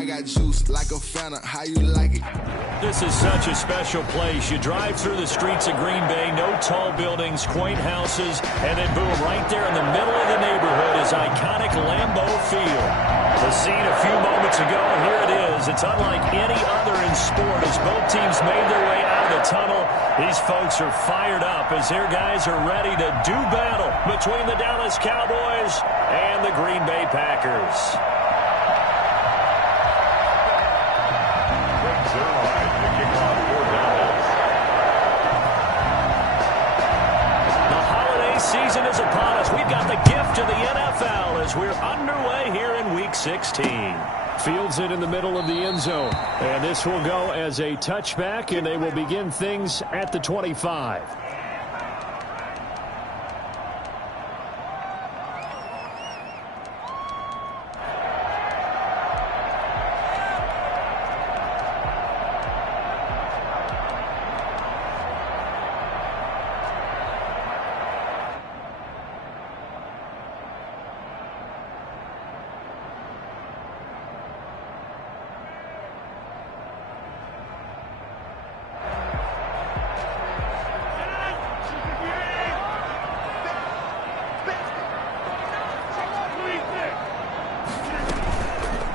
I got juice like a Fanta. How you like it? This is such a special place. You drive through the streets of Green Bay, no tall buildings, quaint houses, and then boom, right there in the middle of the neighborhood is iconic Lambeau Field. The scene a few moments ago, and here it is. It's unlike any other in sport as both teams made their way out of the tunnel. These folks are fired up as their guys are ready to do battle between the Dallas Cowboys and the Green Bay Packers. The holiday season is upon us. We've got the gift of the NFL as we're underway here in Week 16. Fields it in the middle of the end zone. And this will go as a touchback, and they will begin things at the 25.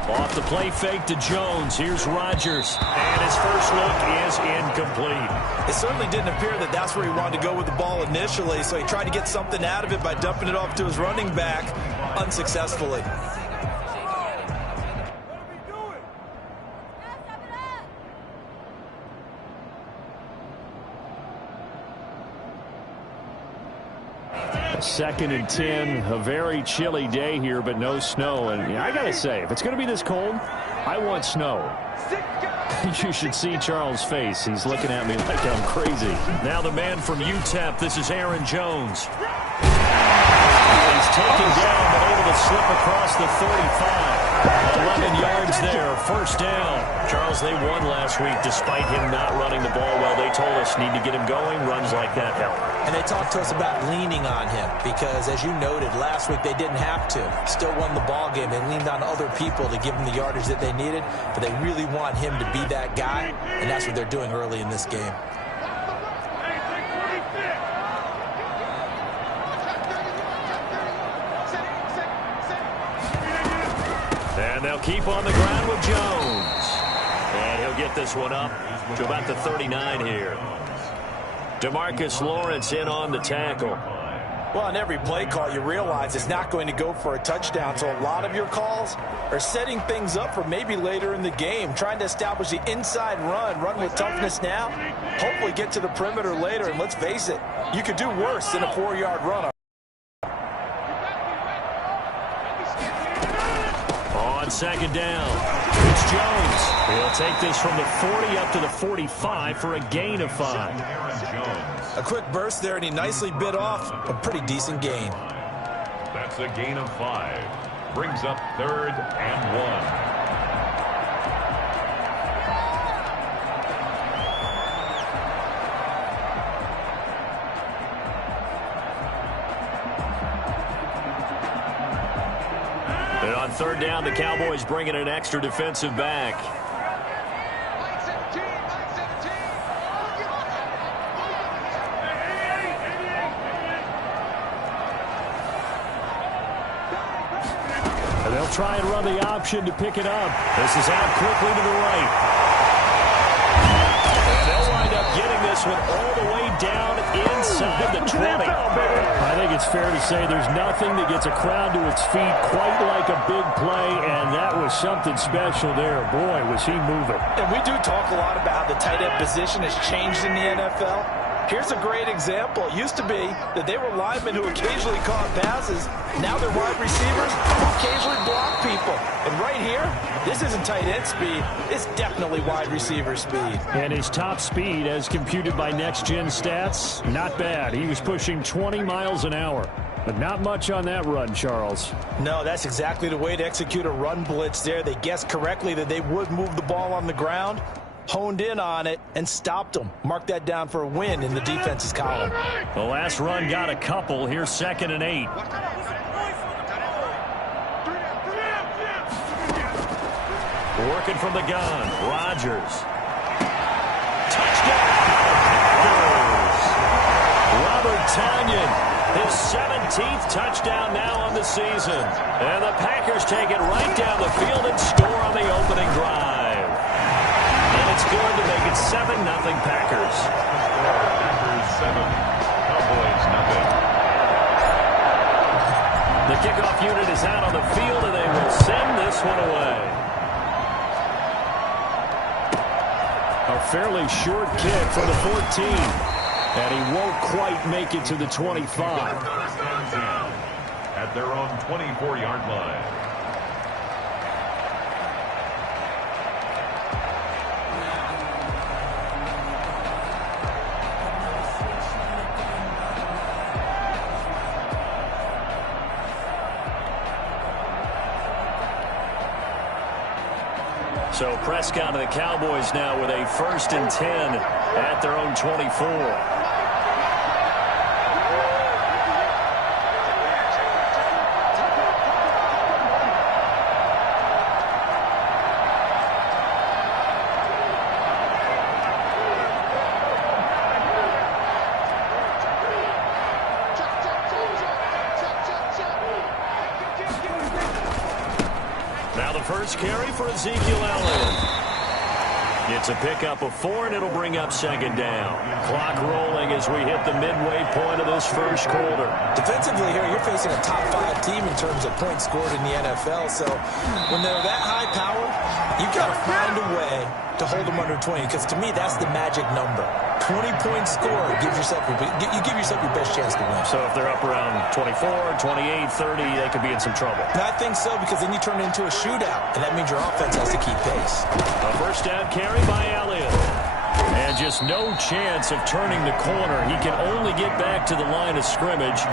Off the play fake to Jones. Here's Rodgers. And his first look is incomplete. It certainly didn't appear that that's where he wanted to go with the ball initially, so he tried to get something out of it by dumping it off to his running back unsuccessfully. Second and 10, a very chilly day here, but no snow. And I got to say, if it's going to be this cold, I want snow. You should see Charles' face. He's looking at me like I'm crazy. Now the man from UTEP, this is Aaron Jones. He's taken down, but able to slip across the 35. 11 yards there, first down. Charles, they won last week despite him not running the ball well. They told us need to get him going. Runs like that help. And they talked to us about leaning on him because, as you noted, last week they didn't have to. Still won the ball game. They leaned on other people to give them the yardage that they needed, but they really want him to be that guy, and that's what they're doing early in this game. And they'll keep on the ground with Jones. And he'll get this one up to about the 39 here. DeMarcus Lawrence in on the tackle. Well, on every play call, you realize it's not going to go for a touchdown. So a lot of your calls are setting things up for maybe later in the game, trying to establish the inside run with toughness now, hopefully get to the perimeter later. And let's face it, you could do worse than a 4-yard run. On second down, it's Jones. He'll take this from the 40 up to the 45 for a gain of 5. A quick burst there, and he nicely bit off a pretty decent gain. That's a gain of 5. Brings up 3rd and 1. And on third down, the Cowboys bring in an extra defensive back. And they'll try and run the option to pick it up. This is out quickly to the right. And they'll wind up getting this one all the way down inside the 20. I think it's fair to say there's nothing that gets a crowd to its feet quite like a big play, and that was something special there. Boy, was he moving. And we do talk a lot about how the tight end position has changed in the NFL. Here's a great example. It used to be that they were linemen who occasionally caught passes. Now they're wide receivers who occasionally block people. And right here, this isn't tight end speed. It's definitely wide receiver speed. And his top speed, as computed by Next Gen Stats, not bad. He was pushing 20 miles an hour. But not much on that run, Charles. No, that's exactly the way to execute a run blitz there. They guessed correctly that they would move the ball on the ground, honed in on it, and stopped them. Mark that down for a win in the defense's column. The last run got a couple. Here's 2nd and 8. Working from the gun. Rodgers. Touchdown, Packers. Robert Tonyan, his 17th touchdown now on the season. And the Packers take it right down the field and score on the opening drive. And it's good to make it 7-0 Packers. Packers 7, Cowboys nothing. The kickoff unit is out on the field, and they will send this one away. A fairly short kick for the 14. And he won't quite make it to the 25. Stands down at their own 24-yard line. So Prescott and the Cowboys now with a 1st and 10 at their own 24. Now the first carry for Ezekiel Elliott. It's a pickup of 4, and it'll bring up 2nd down. Clock rolling as we hit the midway point of this first quarter. Defensively here, you're facing a top 5 team in terms of points scored in the NFL. So when they're that high power, you've got to find a way to hold them under 20. Because to me, that's the magic number. 20-point score gives yourself you give yourself your best chance to win. So if they're up around 24, 28, 30, they could be in some trouble. And I think so, because then you turn it into a shootout, and that means your offense has to keep pace. A first down carry by Elliott. And just no chance of turning the corner. He can only get back to the line of scrimmage.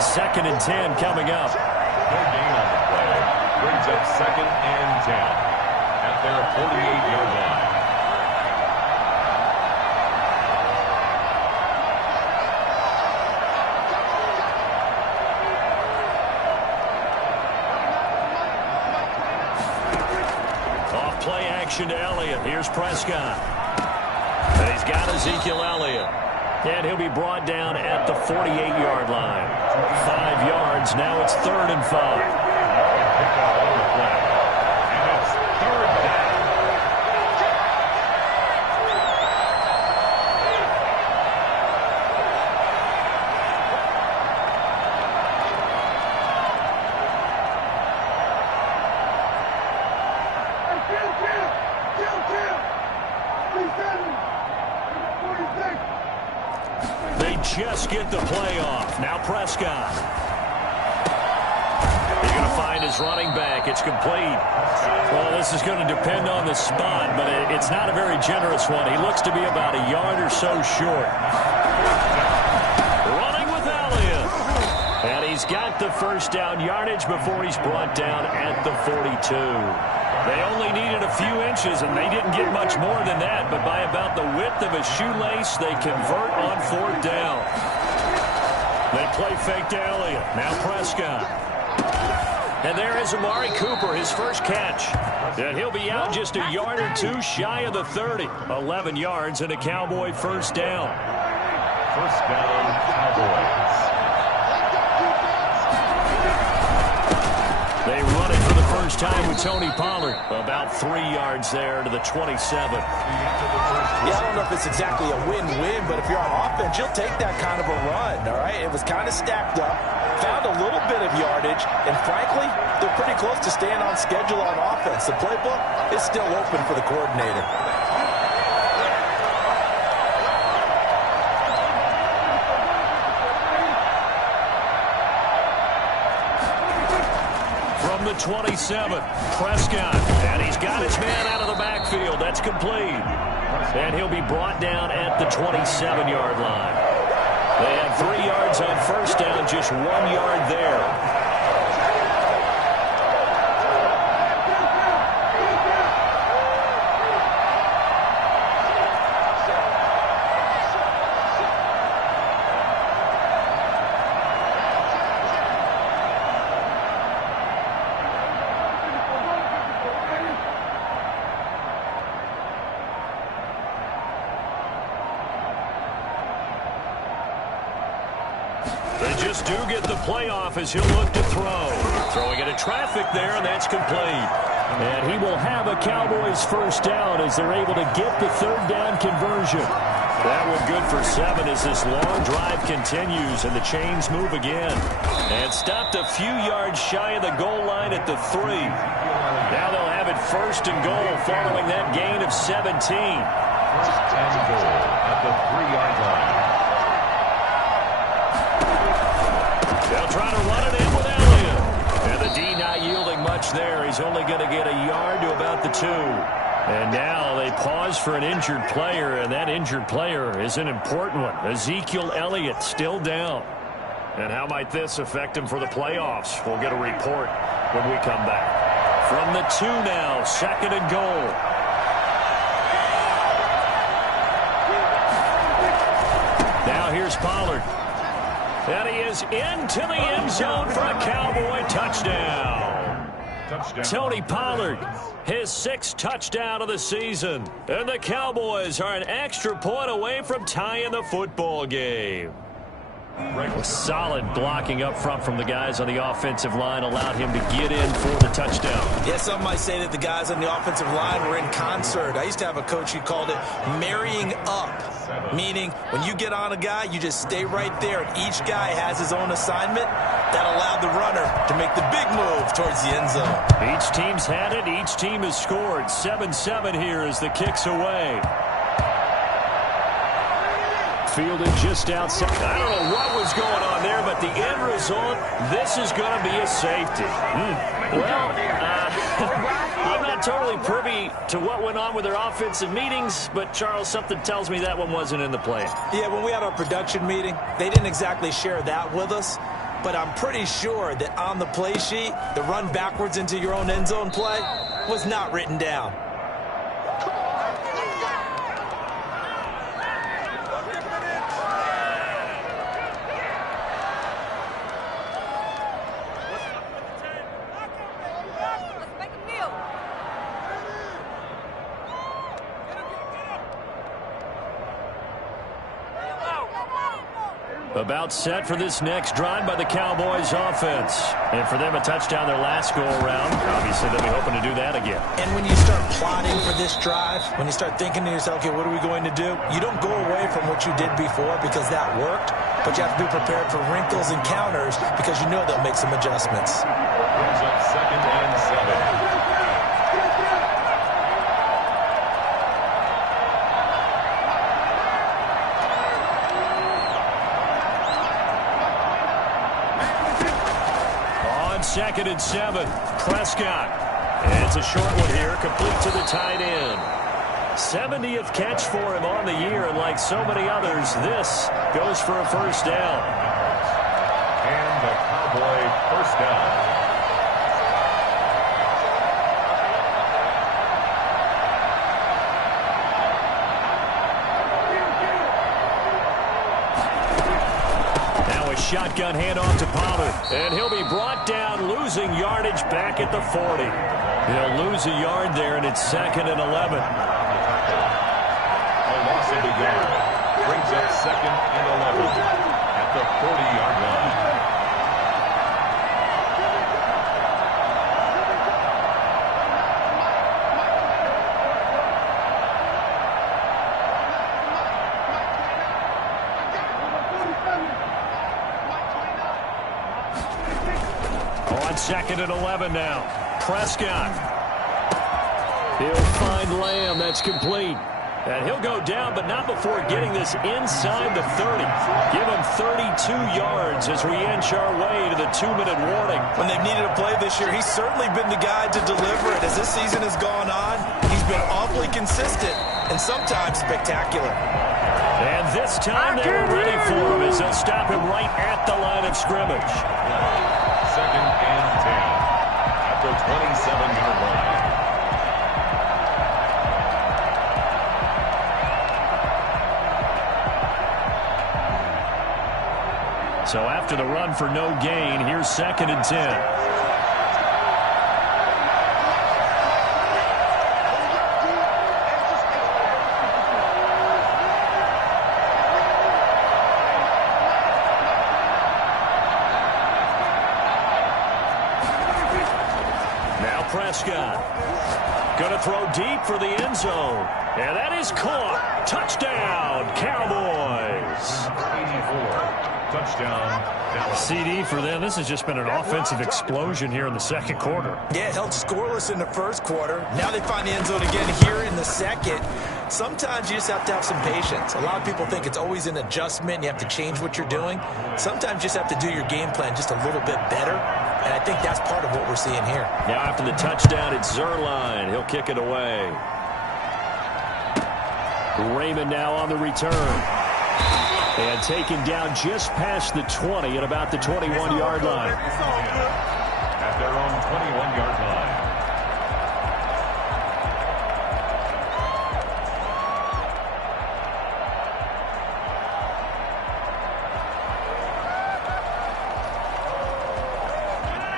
2nd and 10 coming up. No gain on the play. Brings up 2nd and 10 at their 48-yard line. Play action to Elliott. Here's Prescott. And he's got Ezekiel Elliott. And he'll be brought down at the 48-yard line. 5 yards. Now it's 3rd and 5. Pickup on the play. And it's 3rd down. They just get the play off. Now Prescott. He's going to find his running back. It's complete. Well, this is going to depend on the spot, but it's not a very generous one. He looks to be about a yard or so short. Running with Elliott. And he's got the first down yardage before he's brought down at the 42. They only needed a few inches, and they didn't get much more than that. But by about the width of a shoelace, they convert on 4th down. They play fake to Elliott. Now Prescott. And there is Amari Cooper, his first catch. And he'll be out just a yard or 2 shy of the 30. 11 yards and a Cowboy first down. First down, Cowboys. They run it for the first time with Tony Pollard. About 3 yards there to the 27. Yeah, I don't know if it's exactly a win-win, but if you're on offense, you'll take that kind of a run, all right? It was kind of stacked up, found a little bit of yardage, and frankly, they're pretty close to staying on schedule on offense. The playbook is still open for the coordinator. From the 27, Prescott, and he's got his man out of the backfield. That's complete. And he'll be brought down at the 27-yard line. They had 3 yards on first down, just 1 yard there. They just do get the playoff as he'll look to throw. Throwing into traffic there, and that's complete. And he will have a Cowboys first down as they're able to get the third down conversion. That one good for 7 as this long drive continues and the chains move again. And stopped a few yards shy of the goal line at the 3. Now they'll have it first and goal following that gain of 17. First and goal at the 3-yard line. They'll try to run it in with Elliott. And the D not yielding much there. He's only going to get a yard to about the 2. And now they pause for an injured player, and that injured player is an important one. Ezekiel Elliott still down. And how might this affect him for the playoffs? We'll get a report when we come back. From the 2 now, second and goal. Now here's Pollard. And he is into the end zone for a Cowboy touchdown. Tony Pollard, his 6th touchdown of the season. And the Cowboys are an extra point away from tying the football game. Solid blocking up front from the guys on the offensive line allowed him to get in for the touchdown. Yeah, some might say that the guys on the offensive line were in concert. I used to have a coach who called it marrying up, meaning when you get on a guy, you just stay right there, and each guy has his own assignment. That allowed the runner to make the big move towards the end zone. Each team's had it. Each team has scored. 7-7 here as the kick's away. Fielded just outside. I don't know what was going on there, but the end result, this is going to be a safety. Well, I'm not totally privy to what went on with their offensive meetings, but, Charles, something tells me that one wasn't in the plan. Yeah, when we had our production meeting, they didn't exactly share that with us, but I'm pretty sure that on the play sheet, the run backwards into your own end zone play was not written down. About set for this next drive by the Cowboys offense. And for them, a touchdown their last go-around. Obviously, they'll be hoping to do that again. And when you start plotting for this drive, when you start thinking to yourself, okay, what are we going to do? You don't go away from what you did before because that worked, but you have to be prepared for wrinkles and counters because you know they'll make some adjustments. Brings up 2nd and 7. Second and 7. Prescott. And it's a short one here, complete to the tight end. 70th catch for him on the year, and like so many others, this goes for a first down. And the Cowboy first down. Shotgun handoff to Pollard, and he'll be brought down, losing yardage back at the 40. He'll lose a yard there, and it's 2nd and 11. A loss of a yard brings up 2nd and 11 at the 40-yard line. On 2nd and 11 now. Prescott. He'll find Lamb. That's complete. And he'll go down, but not before getting this inside the 30. Give him 32 yards as we inch our way to the 2-minute warning. When they've needed a play this year, he's certainly been the guy to deliver it. As this season has gone on, he's been awfully consistent and sometimes spectacular. And this time they were ready for him as they'll stop him right at the line of scrimmage. 2nd and 10 at the 27-yard line. So after the run for no gain, here's 2nd and 10. Prescott. Going to throw deep for the end zone. And that is caught. Touchdown, Cowboys. 84. Touchdown. CD for them. This has just been an offensive explosion here in the second quarter. Yeah, held scoreless in the first quarter. Now they find the end zone again here in the second. Sometimes you just have to have some patience. A lot of people think it's always an adjustment. You have to change what you're doing. Sometimes you just have to do your game plan just a little bit better. And I think that's part of what we're seeing here. Now after the touchdown, it's Zerline. He'll kick it away. Raymond now on the return. And taken down just past the 20 at about the 21-yard line. At their own 21-yard line.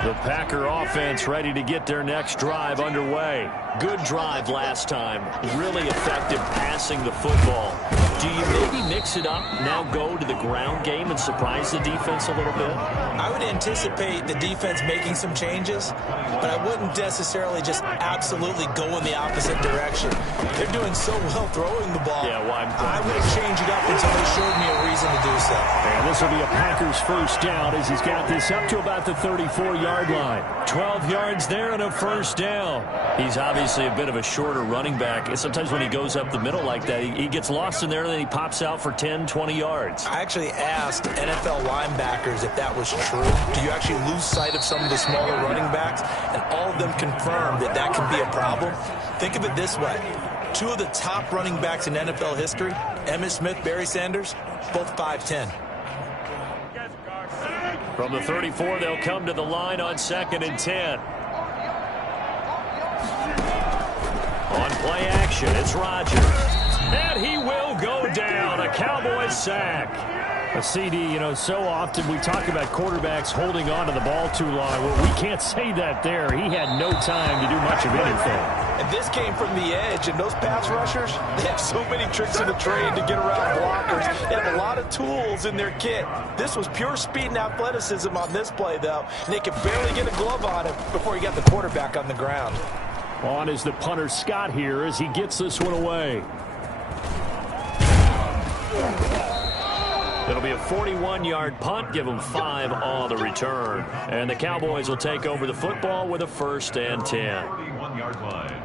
The Packer offense ready to get their next drive underway. Good drive last time. Really effective passing the football. Do you maybe mix it up, now go to the ground game and surprise the defense a little bit? I would anticipate the defense making some changes, but I wouldn't necessarily just absolutely go in the opposite direction. They're doing so well throwing the ball. Yeah, well, I wouldn't change it up until they showed me a reason to do so. And this will be a Packers first down as he's got this up to about the 34-yard line. 12 yards there and a first down. He's obviously a bit of a shorter running back. And sometimes when he goes up the middle like that, he gets lost in there and then he pops out for 10, 20 yards. I actually asked NFL linebackers if that was true. Do you actually lose sight of some of the smaller running backs? And all of them confirmed that that can be a problem. Think of it this way. Two of the top running backs in NFL history, Emmitt Smith, Barry Sanders, both 5'10". From the 34, they'll come to the line on 2nd and 10. On play action, it's Rodgers. And he will go down. A Cowboys sack. A CD, you know, so often we talk about quarterbacks holding on to the ball too long. Well, we can't say that there. He had no time to do much of anything. And this came from the edge, and those pass rushers, they have so many tricks in the trade to get around blockers. They have a lot of tools in their kit. This was pure speed and athleticism on this play, though. And they could barely get a glove on him before he got the quarterback on the ground. On is the punter Scott here as he gets this one away. It'll be a 41-yard punt. Give them 5 on the return. And the Cowboys will take over the football with a 1st and 10. 41-yard line.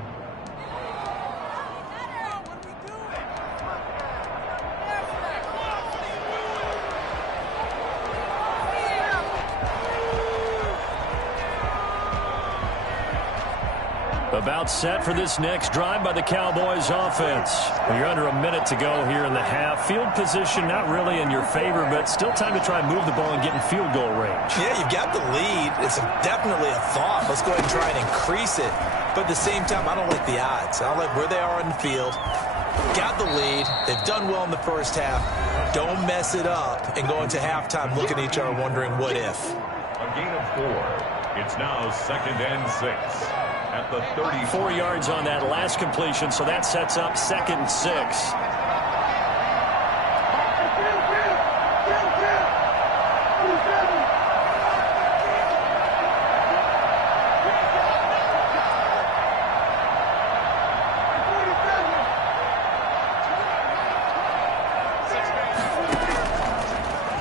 About set for this next drive by the Cowboys offense. Well, you're under a minute to go here in the half. Field position not really in your favor, but still time to try and move the ball and get in field goal range. Yeah, you've got the lead. It's definitely a thought. Let's go ahead and try and increase it. But at the same time, I don't like the odds. I don't like where they are on the field. Got the lead. They've done well in the first half. Don't mess it up and go into halftime looking at each other wondering what if. A gain of 4. It's now 2nd and 6. At the 4 yards on that last completion, so that sets up 2nd and 6.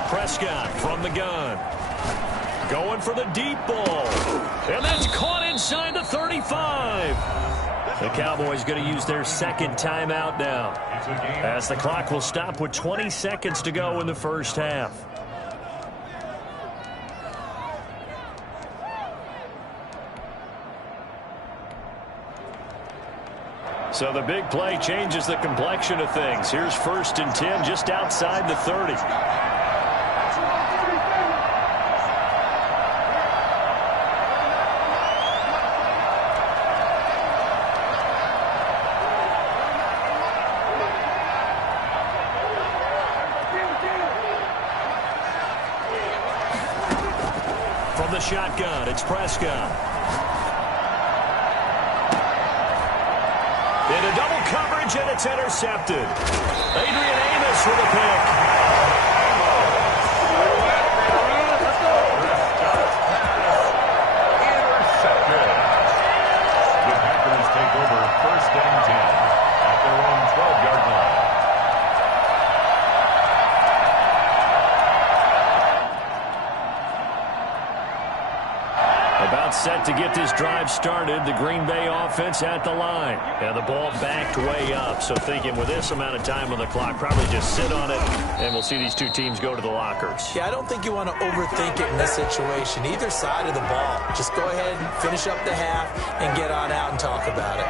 Prescott from the gun. Going for the deep ball. And that's caught inside the 35. The Cowboys going to use their 2nd timeout now, as the clock will stop with 20 seconds to go in the first half. So the big play changes the complexion of things. Here's 1st and 10 just outside the 30. From the shotgun, it's Prescott. Into double coverage, and it's intercepted. Adrian Amos with a pick. this drive started. The Green Bay offense at the line. And the ball backed way up. So thinking with this amount of time on the clock, probably just sit on it, and we'll see these two teams go to the lockers. Yeah, I don't think you want to overthink it in this situation. Either side of the ball. Just go ahead and finish up the half and get on out and talk about it.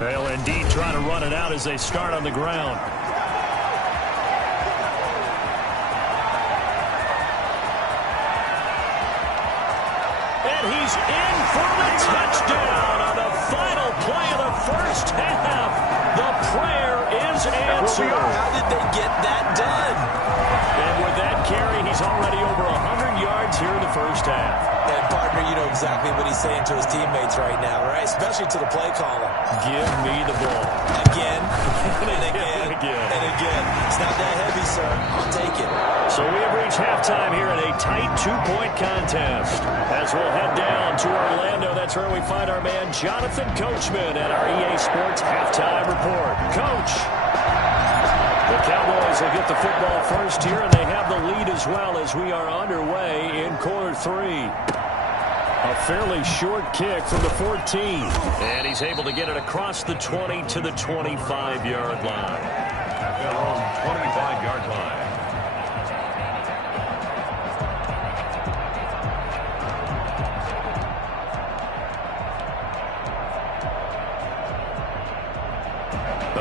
They'll indeed try to run it out as they start on the ground. And he's in for the touchdown on the final play of the first half. The prayer is answered. How did they get that done? And with that carry, he's already over 100 yards here in the first half. And, partner, you know exactly what he's saying to his teammates right now, right? Especially to the play caller. Give me the ball. Again, and again, and again. It's not that heavy, sir. I'll take it. So we have reached halftime here in a tight two-point contest. As we'll head down to Orlando, that's where we find our man Jonathan Coachman at our EA Sports Halftime Report. Coach, the Cowboys will get the football first here, and they have the lead as well as we are underway in quarter three. A fairly short kick from the 14. And he's able to get it across the 20 to the 25-yard line. At their own 25-yard line.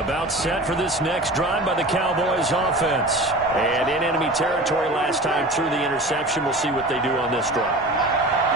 About set for this next drive by the Cowboys offense. And in enemy territory last time through the interception. We'll see what they do on this drive.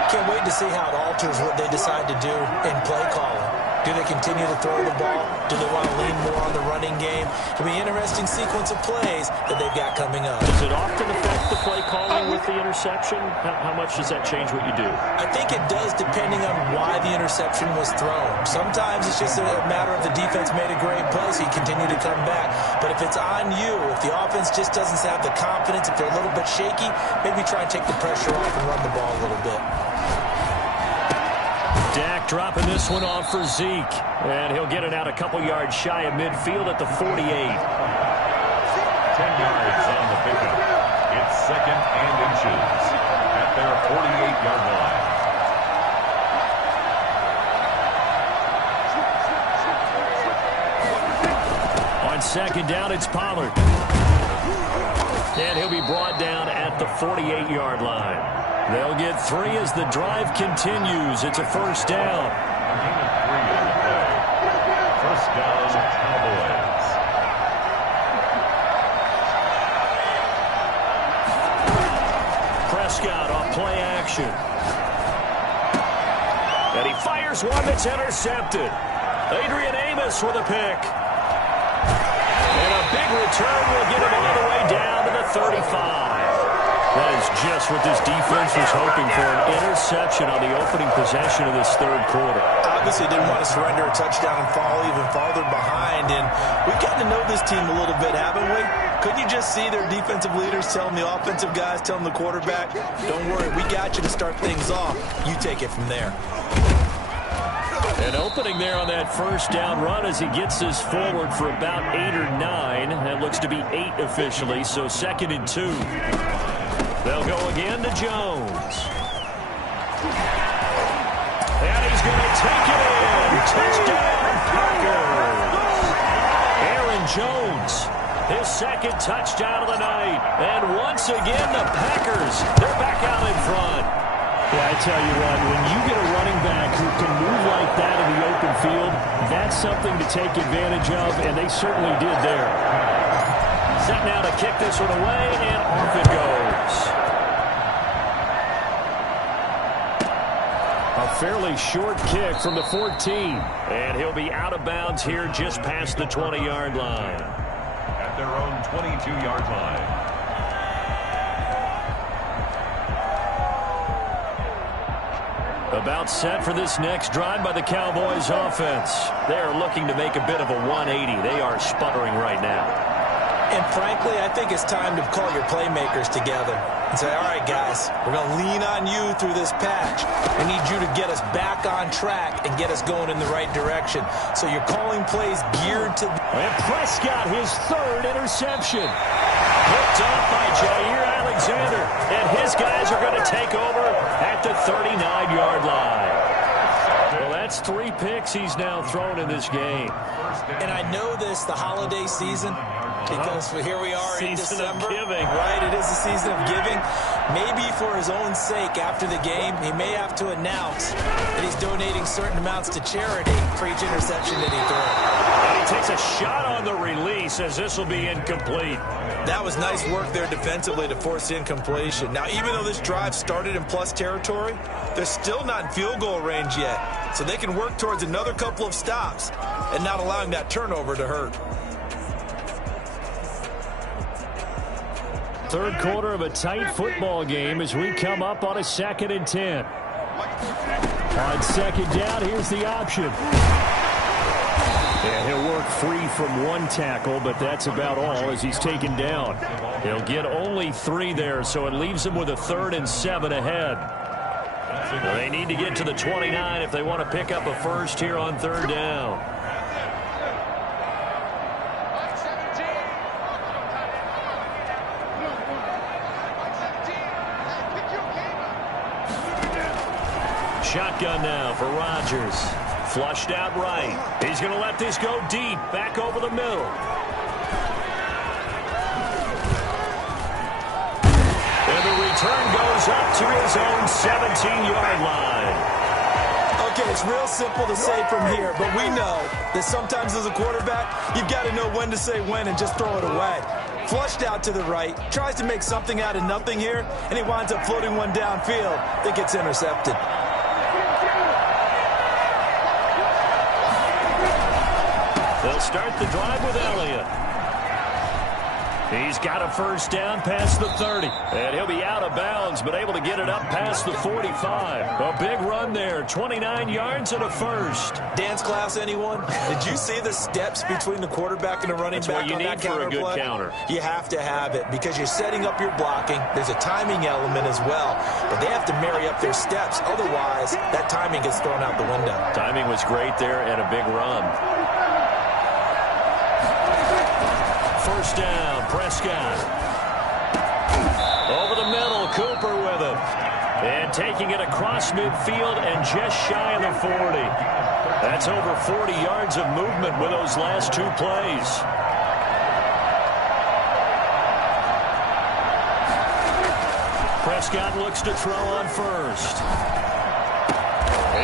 Can't wait to see how it alters what they decide to do in play calling. Do they continue to throw the ball? Do they want to lean more on the running game? It'll be an interesting sequence of plays that they've got coming up. Does it often affect the play calling with the interception? How much does that change what you do? I think it does, depending on why the interception was thrown. Sometimes it's just a matter of the defense made a great play, so you continue to come back. But if it's on you, if the offense just doesn't have the confidence, if they're a little bit shaky, maybe try and take the pressure off and run the ball a little bit. Dak dropping this one off for Zeke. And he'll get it out a couple yards shy of midfield at the 48. 10 yards on the pickup. It's second and inches at their 48-yard line. On second down, it's Pollard. And he'll be brought down at the 48-yard line. They'll get 3 as the drive continues. It's a first down. Gain of 3 on the play. First down, Cowboys. Prescott on play action. And he fires one that's intercepted. Adrian Amos with a pick. And a big return will get him all the way down to the 35. That is just what this defense was hoping for, an interception on the opening possession of this third quarter. Obviously didn't want to surrender a touchdown and fall even farther behind, and we've gotten to know this team a little bit, haven't we? Couldn't you just see their defensive leaders telling the offensive guys, telling the quarterback, don't worry, we got you to start things off. You take it from there. An opening there on that first down run as he gets this forward for about 8 or 9. That looks to be 8 officially, so second and 2. They'll go again to Jones. And he's going to take it in. Touchdown, Packers. Aaron Jones, his second touchdown of the night. And once again, the Packers, they're back out in front. Yeah, I tell you what, when you get a running back who can move like that in the open field, that's something to take advantage of, and they certainly did there. Set now to kick this one away, and off it goes. A fairly short kick from the 14. And he'll be out of bounds here just past the 20-yard line. At their own 22-yard line. About set for this next drive by the Cowboys offense. They are looking to make a bit of a 180. They are sputtering right now. And frankly, I think it's time to call your playmakers together and say, all right, guys, we're going to lean on you through this patch. We need you to get us back on track and get us going in the right direction. So you're calling plays geared to... And Prescott, his third interception. Picked off by Jair Alexander. And his guys are going to take over at the 39-yard line. Well, that's 3 picks he's now thrown in this game. And I know this, the holiday season, because here we are in December. Season of giving. Right, it is the season of giving. Maybe for his own sake after the game, he may have to announce that he's donating certain amounts to charity for each interception that he throws. And he takes a shot on the release as this will be incomplete. That was nice work there defensively to force the incompletion. Now, even though this drive started in plus territory, they're still not in field goal range yet. So they can work towards another couple of stops and not allowing that turnover to hurt. Third quarter of a tight football game as we come up on a 2nd and 10. On 2nd down, here's the option. And he'll work free from 1 tackle, but that's about all as he's taken down. He'll get only 3 there, so it leaves him with a 3rd and 7 ahead. Well, they need to get to the 29 if they want to pick up a first here on 3rd down. Shotgun now for Rodgers. Flushed out right. He's going to let this go deep. Back over the middle. And the return goes up to his own 17-yard line. Okay, it's real simple to say from here, but we know that sometimes as a quarterback, you've got to know when to say when and just throw it away. Flushed out to the right, tries to make something out of nothing here, and he winds up floating one downfield that gets intercepted. They'll start the drive with Elliott. He's got a first down past the 30. And he'll be out of bounds, but able to get it up past the 45. A big run there, 29 yards and a first. Dance class, anyone? Did you see the steps between the quarterback and the running back on that counter play? That's what you need for a good counter. You have to have it because you're setting up your blocking. There's a timing element as well, but they have to marry up their steps. Otherwise, that timing gets thrown out the window. Timing was great there and a big run. First down, Prescott. Over the middle, Cooper with it. And taking it across midfield and just shy of the 40. That's over 40 yards of movement with those last 2 plays. Prescott looks to throw on first.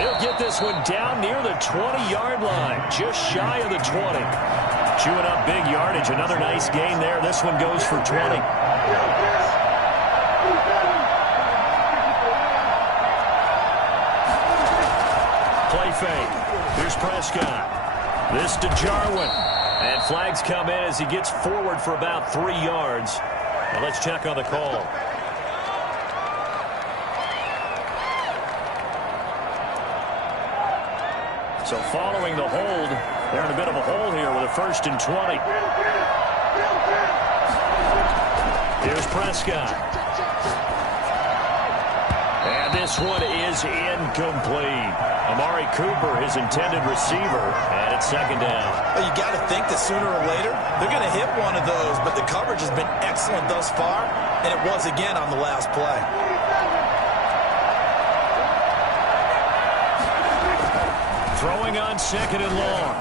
He'll get this one down near the 20-yard line, just shy of the 20. Chewing up big yardage. Another nice gain there. This one goes for 20. Play fake. Here's Prescott. This to Jarwin. And flags come in as he gets forward for about 3 yards. Now let's check on the call. So following the hold, they're in a bit of a hole here with a 1st and 20. Here's Prescott. And this one is incomplete. Amari Cooper, his intended receiver, and it's 2nd down. Well, you got to think that sooner or later, they're going to hit one of those, but the coverage has been excellent thus far, and it was again on the last play. Throwing on 2nd and long.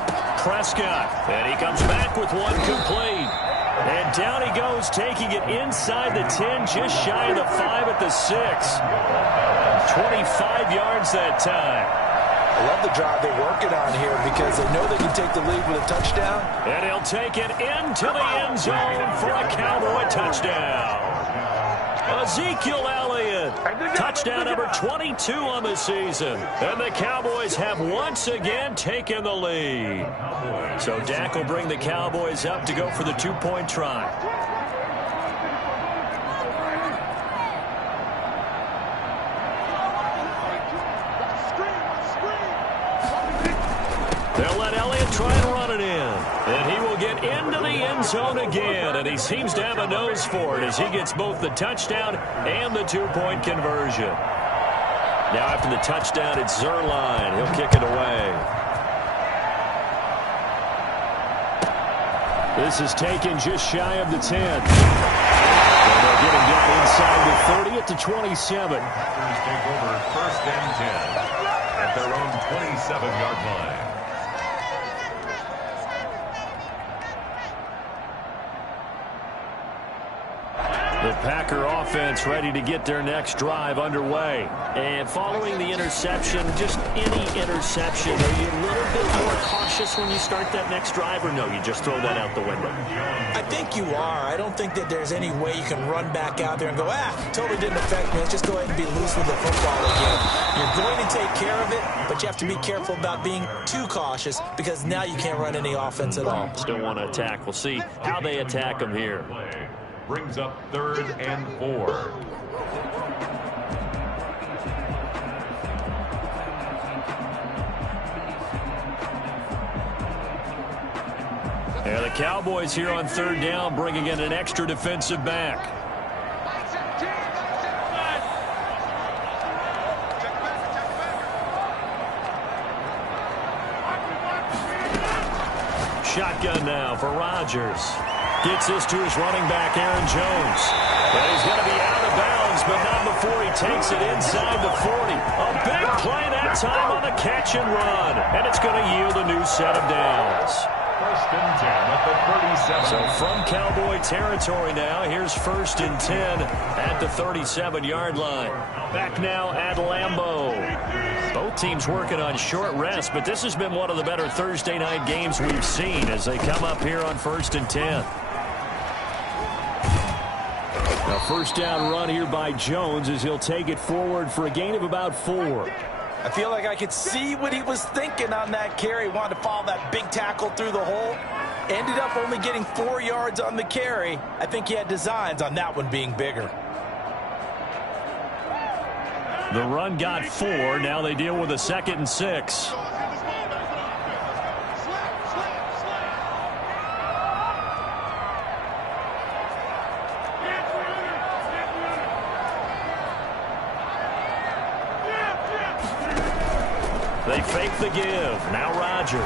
Prescott. And he comes back with one complete. And down he goes, taking it inside the 10, just shy of the 5 at the 6. 25 yards that time. I love the drive they're working on here because they know they can take the lead with a touchdown. And he'll take it into the end zone for a Cowboy touchdown. Ezekiel Elliott, touchdown number 22 on the season. And the Cowboys have once again taken the lead. So Dak will bring the Cowboys up to go for the 2-point try. They'll let Elliott try and run it in. And he will get into the end end zone again, and he seems to have a nose for it as he gets both the touchdown and the two-point conversion. Now after the touchdown, it's Zerline. He'll kick it away. This is taken just shy of the 10. And they'll get him down inside the 30 at the 27. Packers take over 1st and 10 at their own 27-yard line. The Packer offense ready to get their next drive underway. And following the interception, just any interception, are you a little bit more cautious when you start that next drive, or no, you just throw that out the window? I think you are. I don't think that there's any way you can run back out there and go, totally didn't affect me. Let's just go ahead and be loose with the football again. You're going to take care of it, but you have to be careful about being too cautious because now you can't run any offense at all. Still want to attack. We'll see how they attack him here. Brings up 3rd and 4. Yeah, the Cowboys here on 3rd down, bringing in an extra defensive back. Shotgun now for Rodgers. Gets this to his running back, Aaron Jones. But he's going to be out of bounds, but not before he takes it inside the 40. A big play that time on the catch and run. And it's going to yield a new set of downs. 1st and 10 at the 37. So from Cowboy territory now, here's 1st and 10 at the 37-yard line. Back now at Lambeau. Both teams working on short rest, but this has been one of the better Thursday night games we've seen as they come up here on 1st and 10. A 1st down run here by Jones as he'll take it forward for a gain of about 4. I feel like I could see what he was thinking on that carry. Wanted to follow that big tackle through the hole. Ended up only getting 4 yards on the carry. I think he had designs on that one being bigger. The run got 4. Now they deal with a 2nd and 6. They fake the give. Now Rodgers.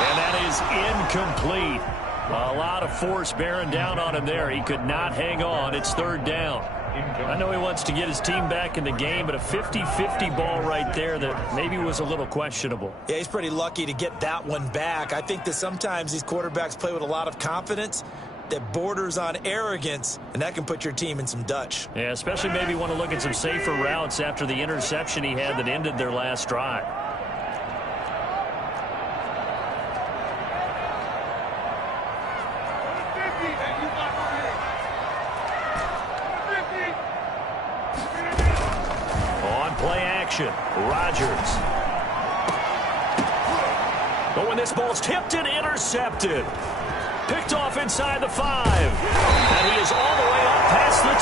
And that is incomplete. A lot of force bearing down on him there. He could not hang on. It's 3rd down. I know he wants to get his team back in the game, but a 50-50 ball right there that maybe was a little questionable. Yeah, he's pretty lucky to get that one back. I think that sometimes these quarterbacks play with a lot of confidence that borders on arrogance, and that can put your team in some Dutch. Yeah, especially maybe want to look at some safer routes after the interception he had that ended their last drive. On play action, Rodgers. But when this ball's tipped and intercepted. Picked off inside the 5. And he is all the way up past the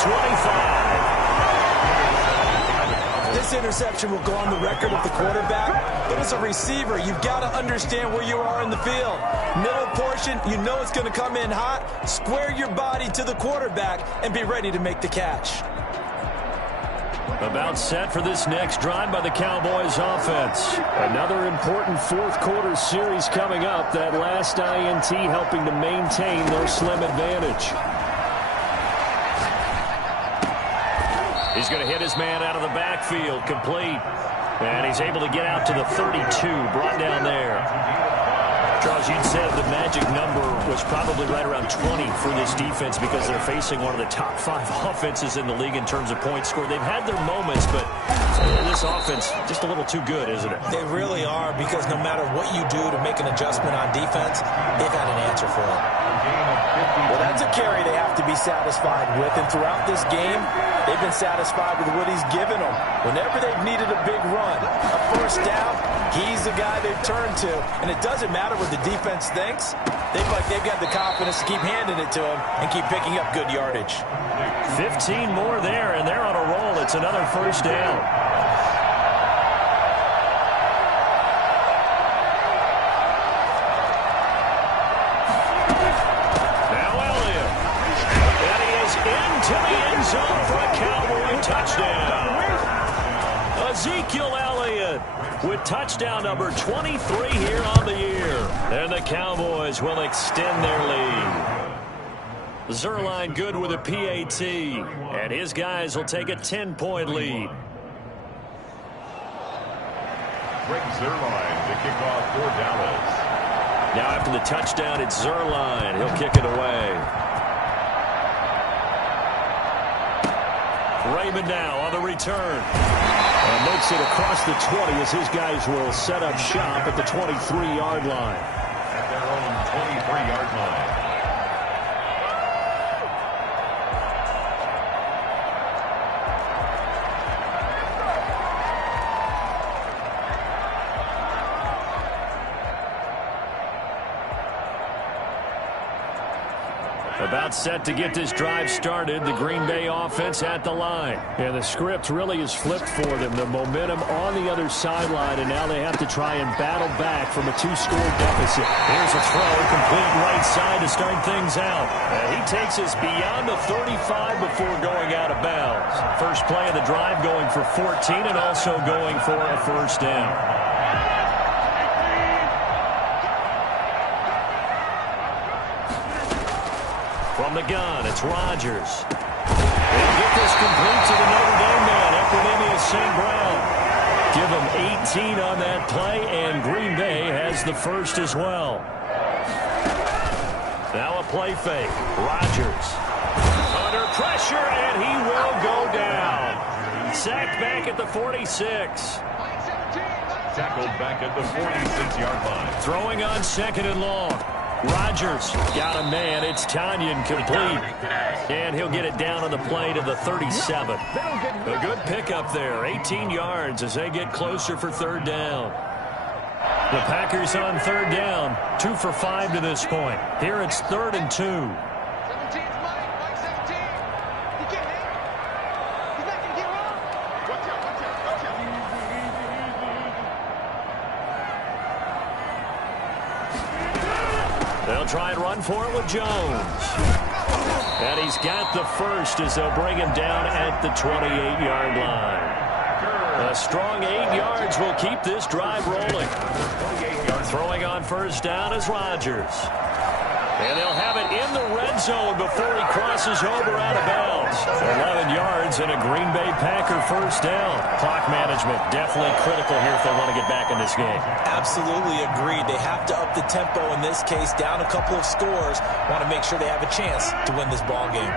25. This interception will go on the record of the quarterback, but as a receiver, you've got to understand where you are in the field. Middle portion, you know it's going to come in hot. Square your body to the quarterback and be ready to make the catch. About set for this next drive by the Cowboys offense. Another important 4th quarter series coming up. That last INT helping to maintain their slim advantage. He's going to hit his man out of the backfield, complete. And he's able to get out to the 32, brought down there. Charles, you'd said the magic number was probably right around 20 for this defense because they're facing one of the top 5 offenses in the league in terms of points scored. They've had their moments, but this offense just a little too good, isn't it? They really are, because no matter what you do to make an adjustment on defense, they've got an answer for it. Well, that's a carry they have to be satisfied with, and throughout this game, they've been satisfied with what he's given them. Whenever they've needed a big run, a 1st down, he's the guy they've turned to, and it doesn't matter what the defense thinks. They've got the confidence to keep handing it to him and keep picking up good yardage. 15 more there, and they're on a roll. It's another 1st down. with touchdown number 23 here on the year. And the Cowboys will extend their lead. Zerline good with a PAT, and his guys will take a 10-point lead. Greg Zerline to kick off for Dallas. Now after the touchdown, it's Zerline. He'll kick it away. Raymond now on the return. And makes it across the 20 as his guys will set up shop at the 23-yard line. At their own 23-yard line. About set to get this drive started. The Green Bay offense at the line. And the script really is flipped for them. The momentum on the other sideline, and now they have to try and battle back from a 2-score deficit. Here's a throw, complete right side to start things out. He takes us beyond the 35 before going out of bounds. First play of the drive going for 14 and also going for a first down. From the gun, it's Rodgers. They'll get this complete to the Notre Dame man, Equinemius St. Brown. Give him 18 on that play, and Green Bay has the first as well. Now a play fake. Rodgers under pressure, and he will go down. Sacked back at the 46. Tackled back at the 46-yard line. Throwing on second and long. Rodgers got a man. It's Tanyan complete. And he'll get it down on the play to the 37. A good pickup there. 18 yards as they get closer for third down. The Packers on third down. 2 for 5 to this point. Here it's 3rd and 2. They'll try and run for it with Jones. And he's got the first as they'll bring him down at the 28-yard line. A strong 8 yards will keep this drive rolling. Throwing on first down is Rodgers. And they'll have it in the red zone before he crosses over out of bounds. 11 yards and a Green Bay Packer first down. Clock management definitely critical here if they want to get back in this game. Absolutely agreed. They have to up the tempo in this case, down a couple of scores. Want to make sure they have a chance to win this ball game.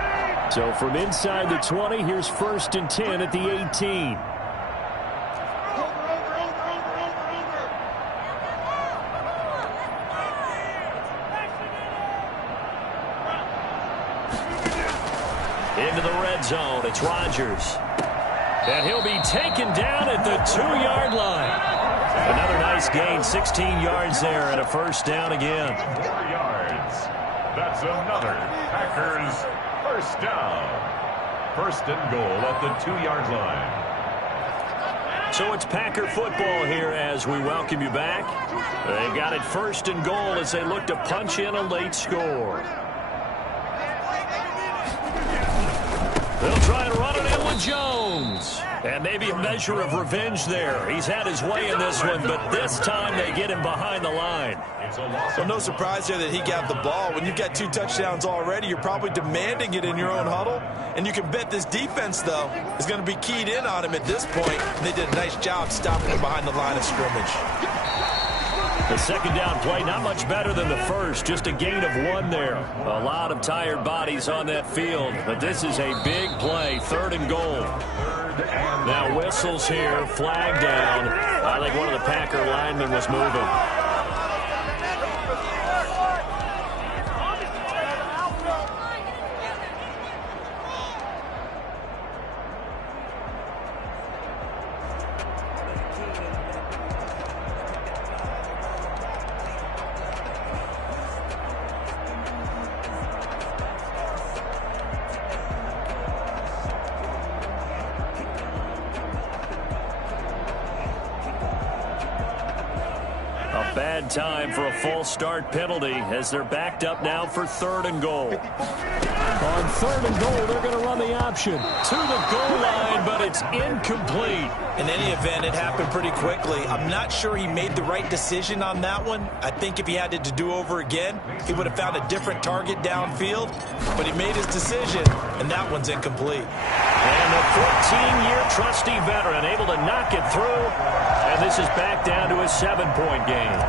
So from inside the 20, here's 1st and 10 at the 18. Into the red zone, it's Rodgers. And he'll be taken down at the 2-yard line. Another nice gain, 16 yards there and a first down again. 4 yards. That's another Packers first down. 1st and goal at the 2-yard line. So it's Packer football here as we welcome you back. They've got it 1st and goal as they look to punch in a late score. They'll try and run it in with Jones. And maybe a measure of revenge there. He's had his way in this one, but this time they get him behind the line. Well, no surprise there that he got the ball. When you've got 2 touchdowns already, you're probably demanding it in your own huddle. And you can bet this defense, though, is going to be keyed in on him at this point. And they did a nice job stopping him behind the line of scrimmage. The second down play, not much better than the first. Just a gain of 1 there. A lot of tired bodies on that field. But this is a big play. 3rd and goal. Now whistles here. Flag down. I think one of the Packer linemen was moving. Bad time for a false start penalty as they're backed up now for 3rd and goal. On 3rd and goal, they're going to run the option. To the goal line, but it's incomplete. In any event, it happened pretty quickly. I'm not sure he made the right decision on that one. I think if he had it to do over again, he would have found a different target downfield. But he made his decision, and that one's incomplete. And the 14-year trusty veteran able to knock it through. And this is back down to a 7-point game.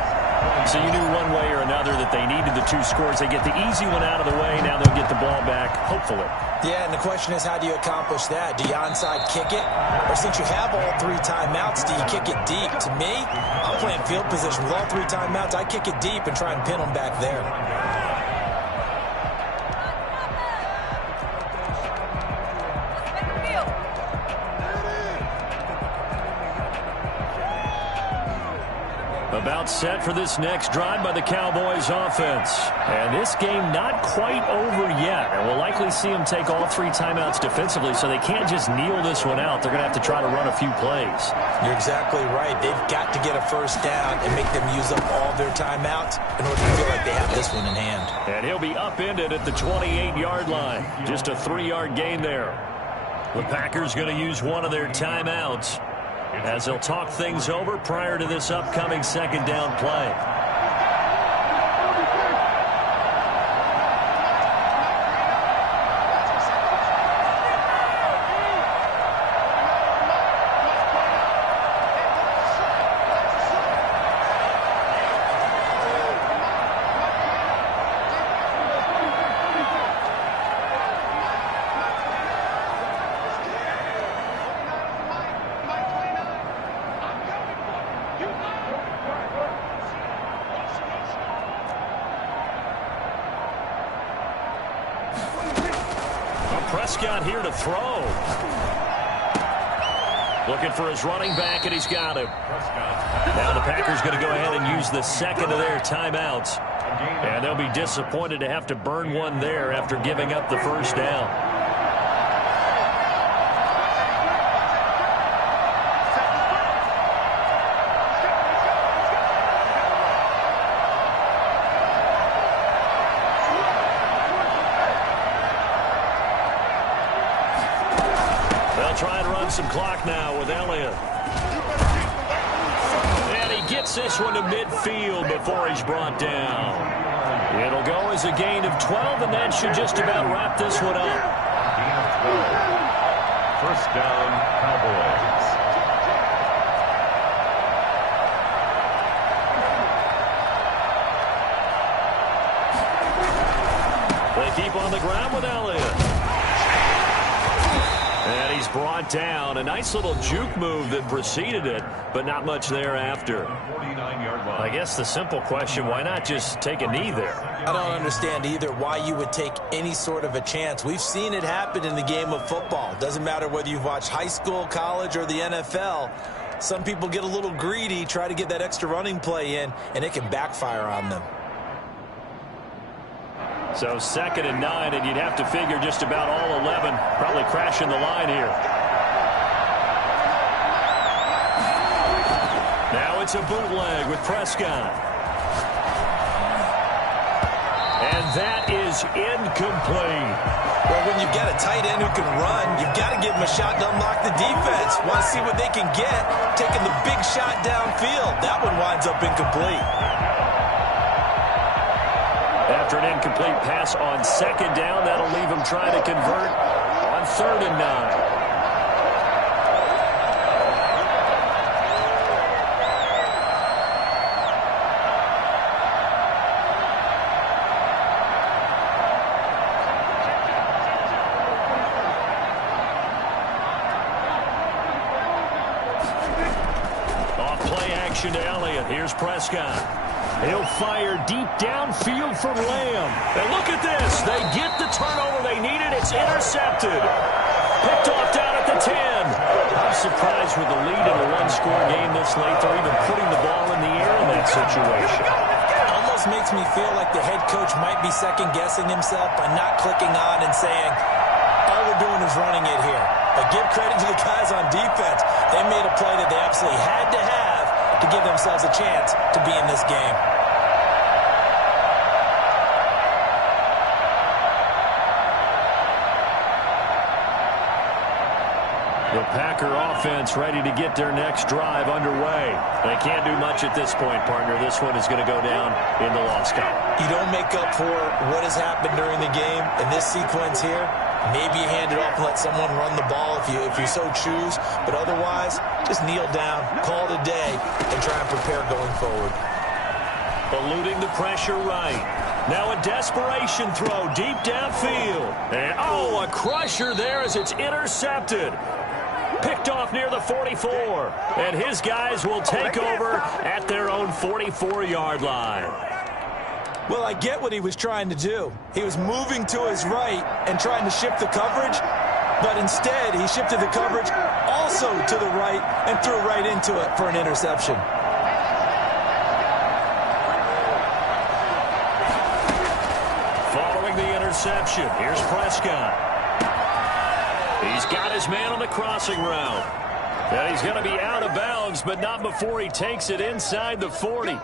So you knew one way or another that they needed the 2 scores. They get the easy one out of the way. Now they'll get the ball back, hopefully. Yeah, and the question is, how do you accomplish that? Do you onside kick it? Or since you have all 3 timeouts, do you kick it deep? To me, I'm playing field position with all 3 timeouts. I kick it deep and try and pin them back there. About set for this next drive by the Cowboys offense. And this game not quite over yet. And we'll likely see them take all 3 timeouts defensively, so they can't just kneel this one out. They're going to have to try to run a few plays. You're exactly right. They've got to get a first down and make them use up all their timeouts in order to feel like they have this one in hand. And he'll be upended at the 28-yard line. Just a 3-yard gain there. The Packers going to use one of their timeouts as they'll talk things over prior to this upcoming 2nd down play. Prescott here to throw. Looking for his running back, and he's got him. Now the Packers going to go ahead and use the 2nd of their timeouts. And they'll be disappointed to have to burn one there after giving up the first down. Try and run some clock now with Elliott. And he gets this one to midfield before he's brought down. It'll go as a gain of 12, and that should just about wrap this one up. Gain of 12. First down, Cowboys. They keep on the ground with Elliott. And he's brought down. A nice little juke move that preceded it, but not much thereafter. 49-yard line. I guess the simple question, why not just take a knee there? I don't understand either why you would take any sort of a chance. We've seen it happen in the game of football. Doesn't matter whether you've watched high school, college, or the NFL. Some people get a little greedy, try to get that extra running play in, and it can backfire on them. So 2nd and 9, and you'd have to figure just about all 11 probably crashing the line here. Now it's a bootleg with Prescott. And that is incomplete. Well, when you've got a tight end who can run, you've got to give him a shot to unlock the defense. Want to see what they can get, taking the big shot downfield. That one winds up incomplete. After an incomplete pass on 2nd down, that'll leave him trying to convert on 3rd and 9. Off play action to Elliott. Here's Prescott. He'll fire deep downfield from Lamb. And look at this. They get the turnover they needed. It's intercepted. Picked off down at the 10. I'm surprised with the lead in a one-score game this late. They're even putting the ball in the air in that situation. Almost makes me feel like the head coach might be second-guessing himself by not clicking on and saying, all we're doing is running it here. But give credit to the guys on defense. They made a play that they absolutely had to have. to give themselves a chance to be in this game. The Packer offense ready to get their next drive underway. They can't do much at this point, partner. This one is going to go down in the loss column. You don't make up for what has happened during the game in this sequence here. Maybe you hand it off and let someone run the ball if you so choose. But otherwise, just kneel down, call it a day, and try and prepare going forward. Eluding the pressure right. Now a desperation throw deep downfield. And, a crusher there as it's intercepted. Picked off near the 44. And his guys will take over at their own 44-yard line. Well, I get what he was trying to do. He was moving to his right and trying to shift the coverage, but instead he shifted the coverage also to the right and threw right into it for an interception. Following the interception, here's Prescott. He's got his man on the crossing route. And he's going to be out of bounds, but not before he takes it inside the 40.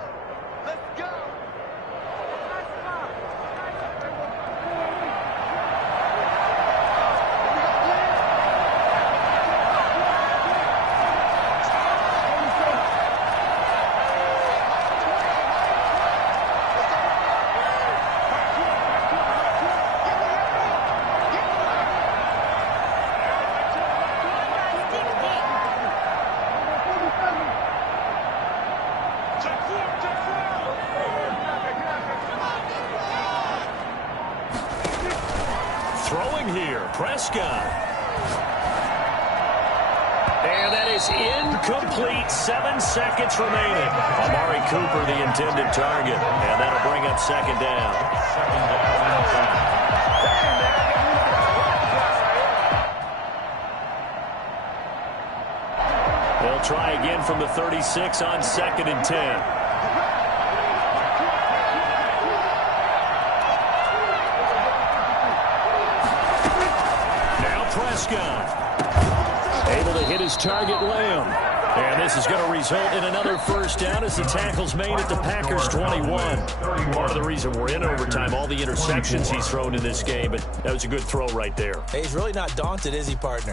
Throwing here, Prescott. And that is incomplete. 7 seconds remaining. Amari Cooper, the intended target. And that'll bring up second down. They'll try again from the 36 on 2nd and 10. Prescott able to hit his target, Lamb. And this is going to result in another first down as the tackle's made at the Packers' 21. Part of the reason we're in overtime, all the interceptions he's thrown in this game, but that was a good throw right there. Hey, he's really not daunted, is he, partner?